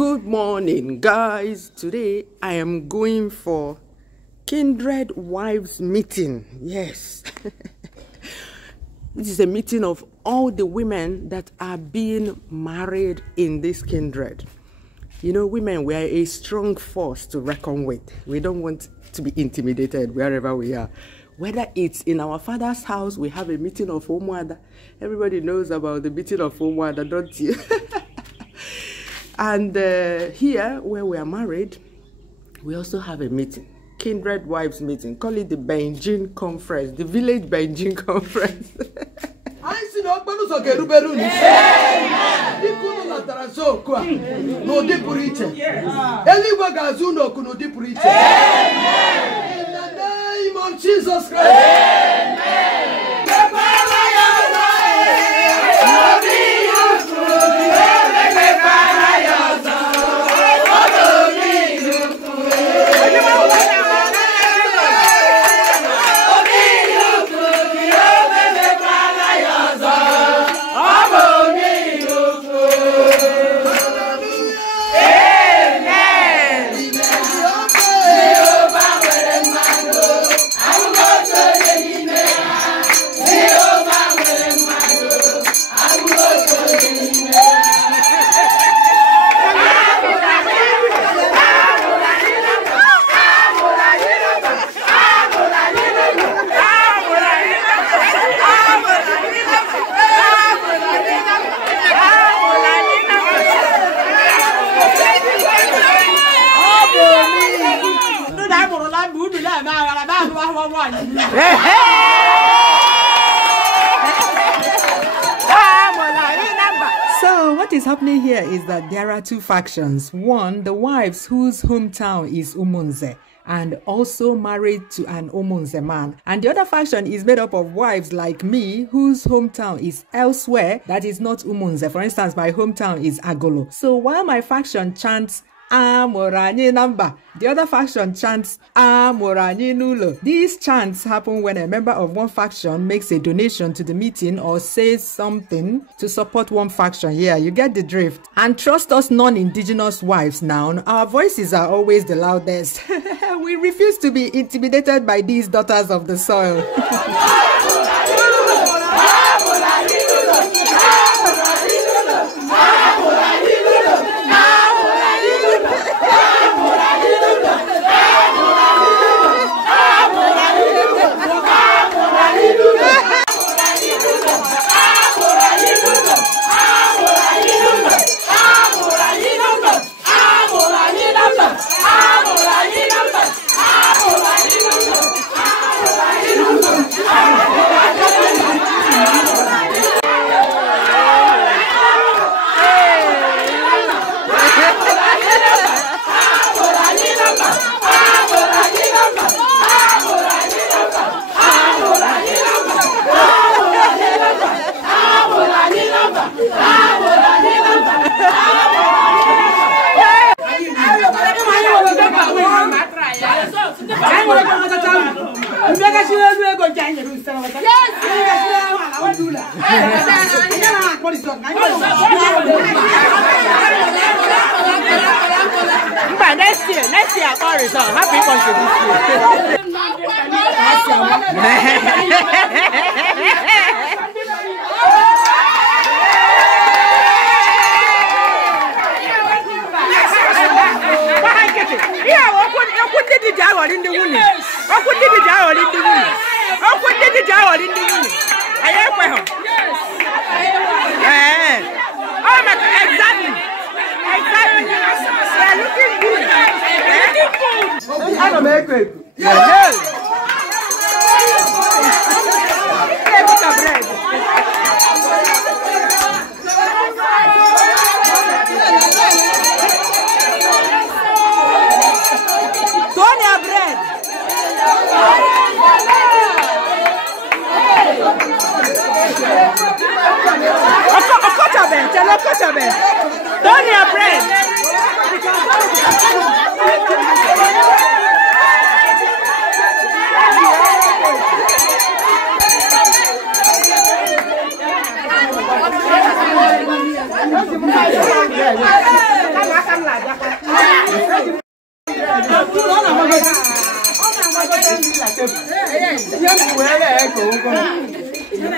Good morning, guys. Today I am going for Kindred Wives meeting. Yes. This is a meeting of all the women that are being married in this kindred. You know, women, we are a strong force to reckon with. We don't want to be intimidated wherever we are. Whether it's in our father's house, we have a meeting of Omwada. Everybody knows about the meeting of Omwada, don't you? And here, where we are married, we also have a meeting. Kindred Wives meeting. Call it the Benjin Conference. The Village Benjin Conference. In the name of Jesus Christ. So what is happening here is that there are two factions. One, the wives whose hometown is Umunze and also married to an Umunze man. And the other faction is made up of wives like me whose hometown is elsewhere that is not Umunze. For instance, my hometown is Agolo. So while my faction chants Amorani number, the other faction chants Amorani Nulo. These chants happen when a member of one faction makes a donation to the meeting or says something to support one faction. Yeah, you get the drift. And trust us non-indigenous wives now, our voices are always the loudest. We refuse to be intimidated by these daughters of the soil. Next year, happy contribution.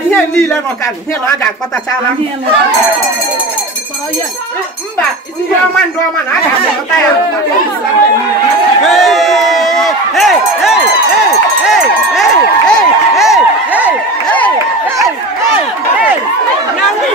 Here niile nọ ka here na aga akpatachala. Mba, ihe ọma ndụ ọma na aga akpata ya. Hey! Now we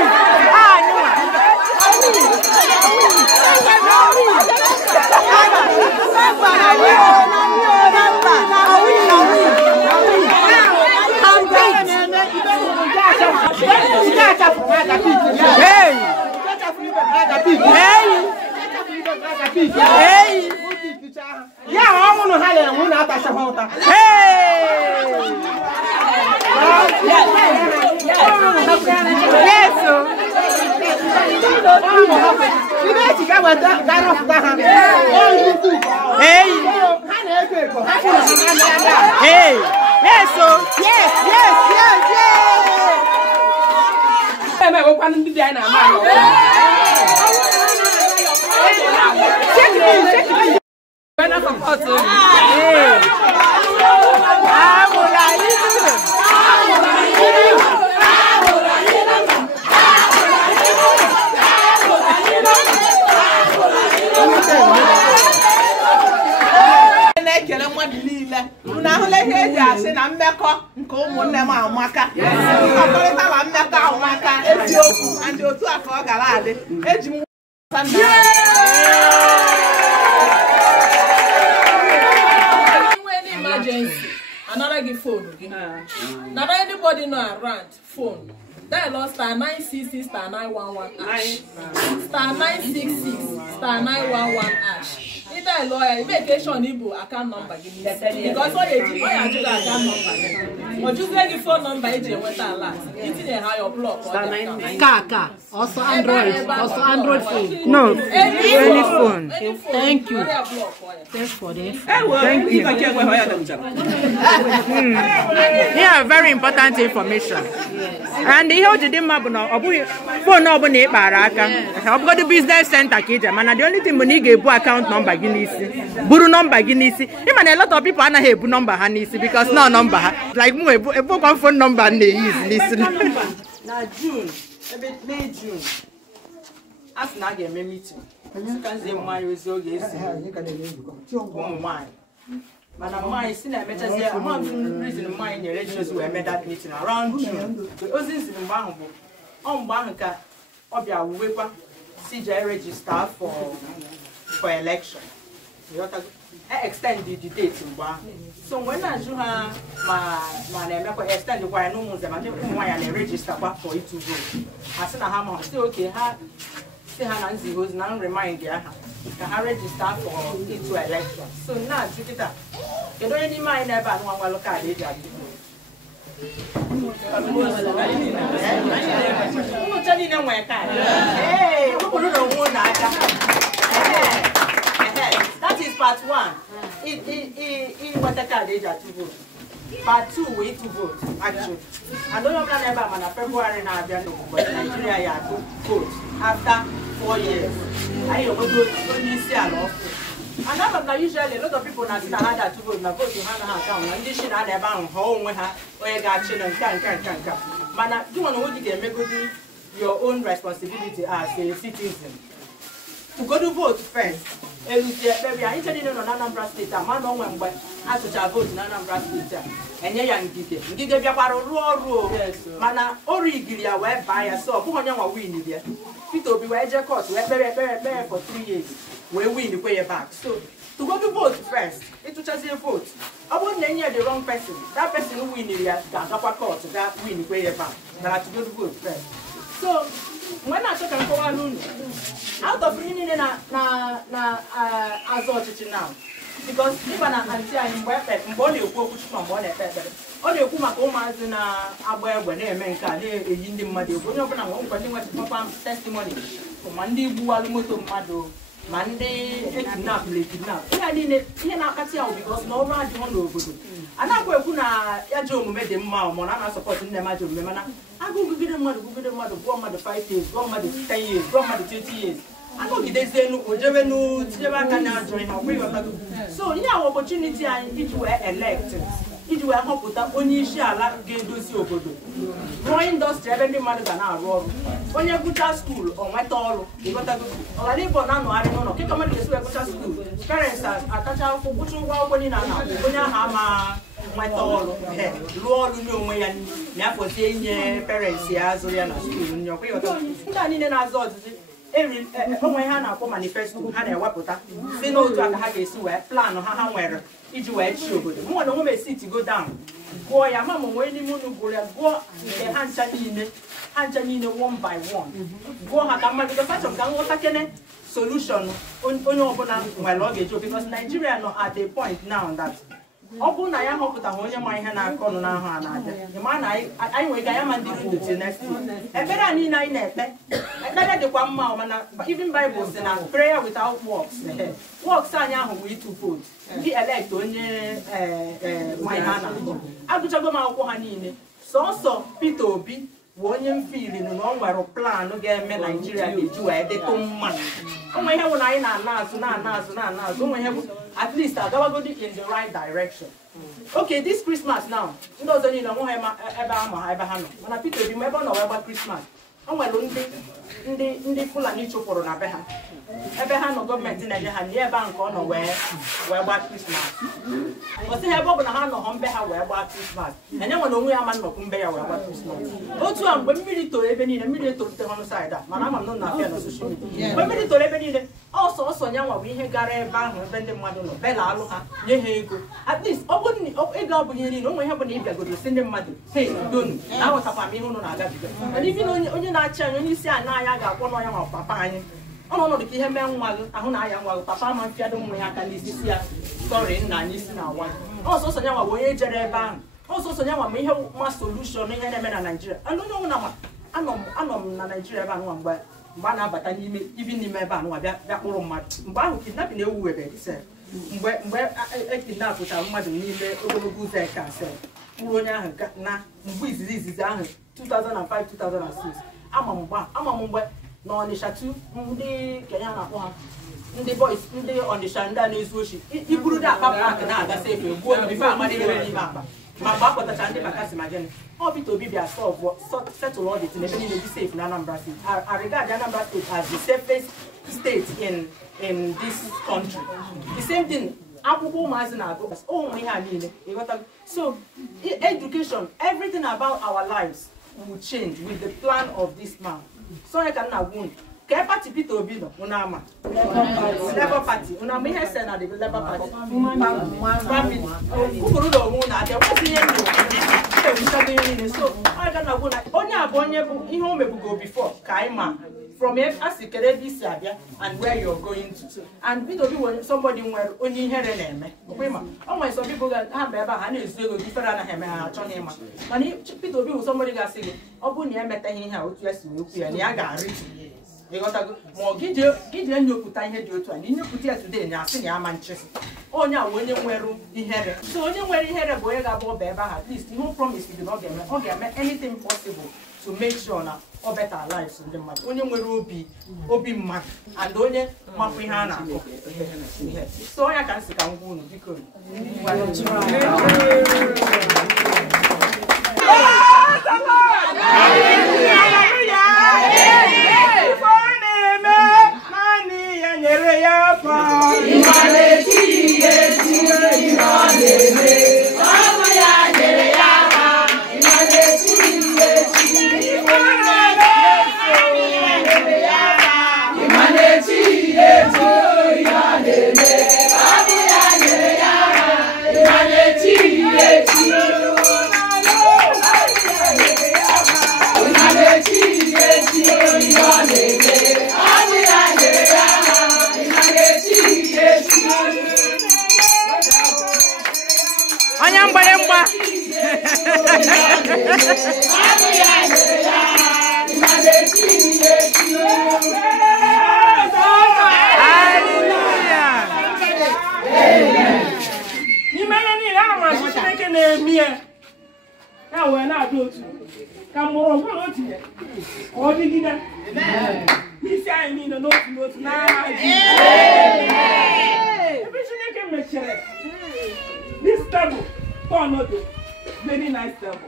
another give phone again. Now anybody know around phone. That lost star 966 star 911 hash. Star 966 star 911 hash. Either lawyer, vacation Igbo account number because all you do account number. Or just like the phone number you went last. It's in a higher block. Kaka. Also Android phone. No, any phone. Thank you. Thanks for this. Thank you. Yeah, very important information. And the whole thing phone no be baraka. I've got the business center kija. Man, the only thing we need is account number ginisi. Buru number ginisi. Even a lot of people ana have number hanisi because no number. Like mo a phone number ne use listen. Na June, May June. As na get me meeting. You can say my result is mine. Madam, my senior measures here. I'm not reason mine. The religious were made that meeting around June. The others in Bango. On Banka, Obia Wipa, CJ register for election. I extend the date in Bango. So when I do her, my name, I extend the wire no more than I register for it to vote. I said, I'm still okay. Nancy was now remind you can register for it to election. So now, Jupiter, you don't any mind about one look at it. That is part one. It was a card to vote. Part two, we to vote, actually. I don't know if I'm February now, but Nigeria vote after 4 years. I go to only see a lot. And now, usually, a lot of people now that to vote, now vote to hand account, and this shit I never home with her, or you got children, can. Man, you want to what you can make your own responsibility as a citizen. To go to vote first. Baby, I intended on Anambra State. A man don't want I to vote in Anambra State. And young Gigi, you get a rule. Mana, Origilia, where by a so, who are winning there? People be wager court, we're very for 3 years. We win the way back. So, to go to vote first, it was just a vote. I wouldn't hear the wrong person. That person who win the court, that win the way back. But I have to go to vote first. So, when I talk out of reading na azot now, because even until I'm weapon, body of work from one effect. Only a Kuma Omas in a boy when they make a Indian muddy. When open a home, what testimony for Monday, Bualumoto Mado, Monday, kidnap. I didn't hear because no man don't know. And I go Yajo made them Mona supporting them. I go give them mother, go mother 5 years, go mother 10 years, go mother 20 years. I don't get this no join. So, yeah, opportunity and if you were elected. iji wee họpụta onye isi ala ga-edozi obodo rụọ indọstrị ebe ndị mmadụ ga na-arụ ọrụ onye gụcha skuul ọ nweta ọrụ ọghara ịbụ na-anọgharị n'ụlọ kịka mmadụ ga-esi wee gụcha skuul parents akacha akwụkwọ gụcha ụgwọ akwụkwọ niile a na-akwụ onye ahụ ama nweta ọrụ rụọ ọrụ n'onwe ya na afọzie inye parents ya azụ ya na skuul ndị a niile na-azụ ọzụzụ onwe ha na-akpọ manifesto ha na-ewepụta si n'otu aka ha ga-esi wee planụ ha nwere iji wee chi obodo m nwere onwe m esi go down gụọ ya ma m nwee n'ime unu gụrụ ya gụọ nke ha ncha niile one by one gụọ ha ka mmadụ gafachọ ka nghọta kene solution onye ọbụla nwere ọ ga-eji because Nigeria nọ at a point now that ọ bụrụ na ya họpụtaghị onye ma ihe na-akọ ọnụ n'ahụ a na-abịa ịma na anyị nwere ga ya ma ndị ndụ till next year ekpere a niile anyị na-ekpe ekpere dịkwa mma mana even Bible sị na prayer without works anyị ahụ bụ ịtụ vote ndị elect onye ma ihe a na-akọ agụchago m akwụkwọ ha niile sọsọ Peter Obi bụ onye mfiri na ọ nwere plan ga-eme Nigeria ga-eji wee dịtụ mma onwe ihe bụ na anyị na-ana azụ onwe ihe bụ at least agawagodi in the right direction. Okay, this Christmas now ndị ọzọ niile nwe ebe ha nọ mana Peter Obi ebe ọ nọ wee gba Christmas o nwere ndị Fulani chụpụrụ na be ha ebe ha nọ gọọmenti na-enye ha nye ebe ahụ nke ọ nọ wee gba Christmas ọ sịghị ebe ọ bụ na ha nọ mbe ha wee gba Christmas enye nwere onwe ya ma nnọkwu mbe ya wee gba Christmas otu a mgbe mmiri toro ebe niile mmiri etorute ọnụ saịdị a mana ama m nọ na abịa na social media mgbe mmiri toro ebe niile ọsọ ya nwa bụ ihe gara ebe ahụ ebe ndị mmadụ nọ bela alụ ha nye ha ego at least ọ bụ ego abụghị ihe niile o nwere ihe bụ na ịbịagodo si ndị mmadụ hei donu na aghọtakwa m ihe ụnụ na-agabiga mana ibi na onye na-achị anyị onye isi anyị anya ga-akpọ n'ọnya nwa papa anyị ọnọdụ ka ihe mee nwa gị ahụ na aya nwa gị papa ama mfiado nwa ya aka n'isi si ya sọrị nna anyị isi na nwa ọsọsọ ya nwa bụ onye jere ebe ahụ ọsọsọ ya nwa ma ihe ma solushọn ihe na-eme na Naịjirịa onye ọnwụ na anọ m na Naịjirịa ebe ahụ mgbe a na-abata n'ime ebe ahụ bịa kpụrụ mmadụ mgbe ahụ kidnapping ewuwebe mgbe ekidnapụchara mmadụ n'ime ogologo ụzọ eke ase kpụrụ onye ahụ na mgbe izizi ahụ 2005-2006 ama m mgbe na Ọnịsha ndị Kenya na-akpọ ha ndị boys ndị Ọnịsha ndị a na-ezu ochi iburu dị akpa pak na-agasa efe gbuo bife amadị ebe n'ime akpa ma mgbe a kpọtacha ndị Bakassi ma gịnị ọ Peter Obi bịa settle all the thing ebe niile dị safe na Anambra State. I regard Anambra State as the safest state in this country. The same thing akwụkwọ ụmụazị na-agụ ụmụ ihe a niile ịghọta. So education, everything about our lives will change with the plan of this man. So I can now win. Ke party Peter Obi no unama Labour Party unama ihe se na the Labour Party family ukuru do mu na de wasi ye no so I can now win onye abonye bu ihe o mebugo before ka I ma from asikere this abia and where you're going to and Peter Obi was somebody where only here na eme okwema onwe some people ga ha be eba ha na ezu ego different na eme ha achọ na ịma mana Peter Obi was somebody ga say ọ bụ na emeta ihe ha otu esi wee kwu ya na ya ga-arị you got to more give you nyopụta ihe dị otu a na nyopụta ya today na asị na ama nchesi onye a onye nwere ihere so onye nwere ihere bụ onye ga-abụ ọba ebe ahụ at least no promise dị na ọ ga-eme anything possible to make sure na ọ better lives ndị mmadụ onye nwere obi mmadụ and onye mapụ ihe a na-akọ so onye ka nsị ka ngwa unu biko Very nice table.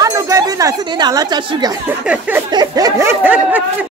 I don't get in. I sit in a lot of sugar.